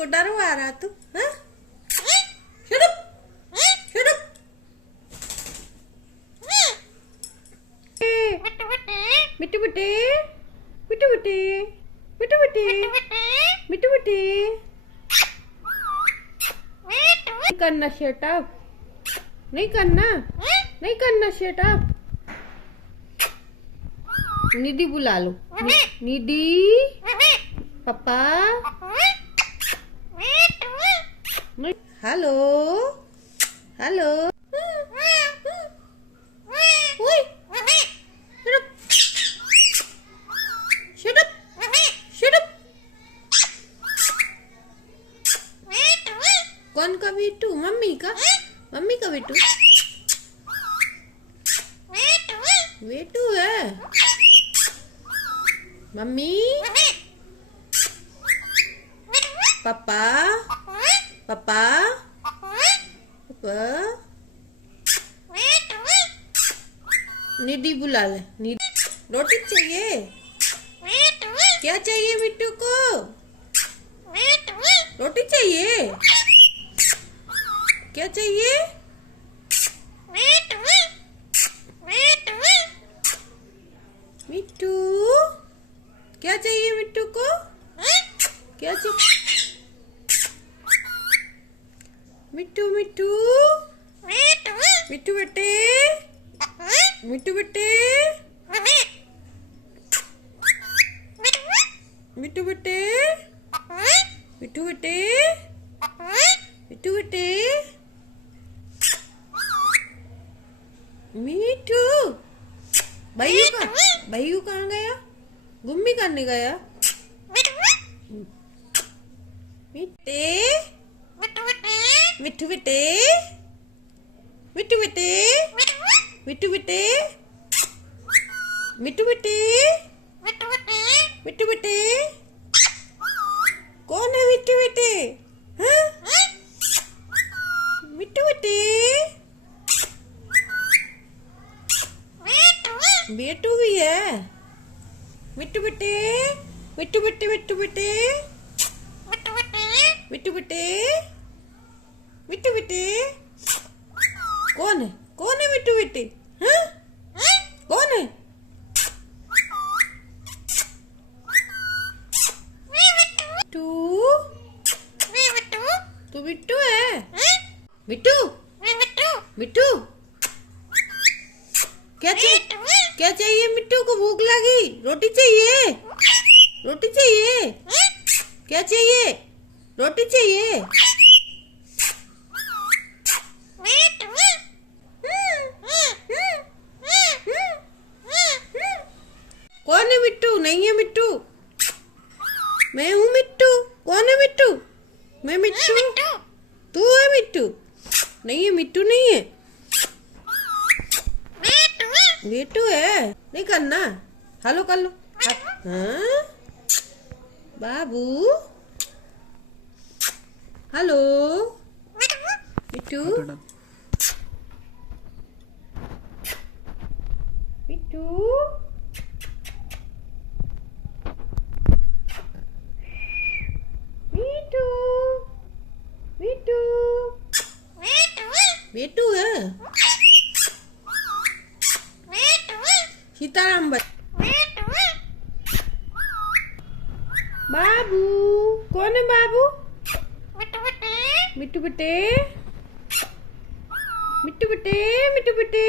को डरवा रहा तू? हाँ? Shut up! Shut up! मिट्टू बेटे, मिट्टू बेटे, मिट्टू बेटे, मिट्टू बेटे, नहीं करना शट अप, नहीं करना, नहीं करना शट अप। निधि बुला लो, निधि, पापा, हेलो, हेलो, कौन का बिट्टू? मम्मी का? मम्मी का बिट्टू? बिट्टू है मम्मी, पापा, पापा, पापा, निधि बुला ले। निधि रोटी चाहिए? क्या चाहिए बिट्टू को? रोटी चाहिए? क्या चाहिए? मिट्टू, क्या चाहिए मिट्टू को? क्या चाहिए? मिट्टू, मिट्टू, मिट्टू बेटे, मिट्टू बेटे, मिट्टू बेटे, मिट्टू बेटे, मिट्टू बेटे, मिट्टू, भैयू कहाँ गया? गुम्मी करने गया? मिट्टे, मिट्टू बेटे, मिट्टू बेटे, मिट्टू बेटे, मिट्टू बेटे, मिट्टू बेटे, कौन है मिट्टू बेटे? हाँ? मिट्टू बेटे, बेटू भी है। मिट्टू बेटे, मिट्टू बेटे, मिट्टू बेटे, मिट्टू बेटे, मिट्टू बेटे, कौन है? कौन है मिट्टू बेटे? हाँ? कौन है? मिट्टू, तू मिट्टू है? मिट्टू, मिट्टू, क्या चाहिए? क्या चाहिए मिट्टू को? भूख लगी? रोटी चाहिए? रोटी चाहिए? क्या चाहिए? रोटी चाहिए? कौन है मिट्टू? नहीं है मिट्टू, मैं हूँ मिट्टू। कौन है मिट्टू? मैं मिट्टू। तू है मिट्टू? नहीं है मिट्टू, नहीं है। बेटू है? नहीं करना। हेलो कर लो। हाँ बाबू, हेलो बिट्टू, बिट्टू, बिट्टू, बिट्टू, बेटू है? सीताराम बाबू, कौन है बाबू? मिट्टू बेटे, मिट्टू बेटे, मिट्टू बेटे, मिट्टू बेटे।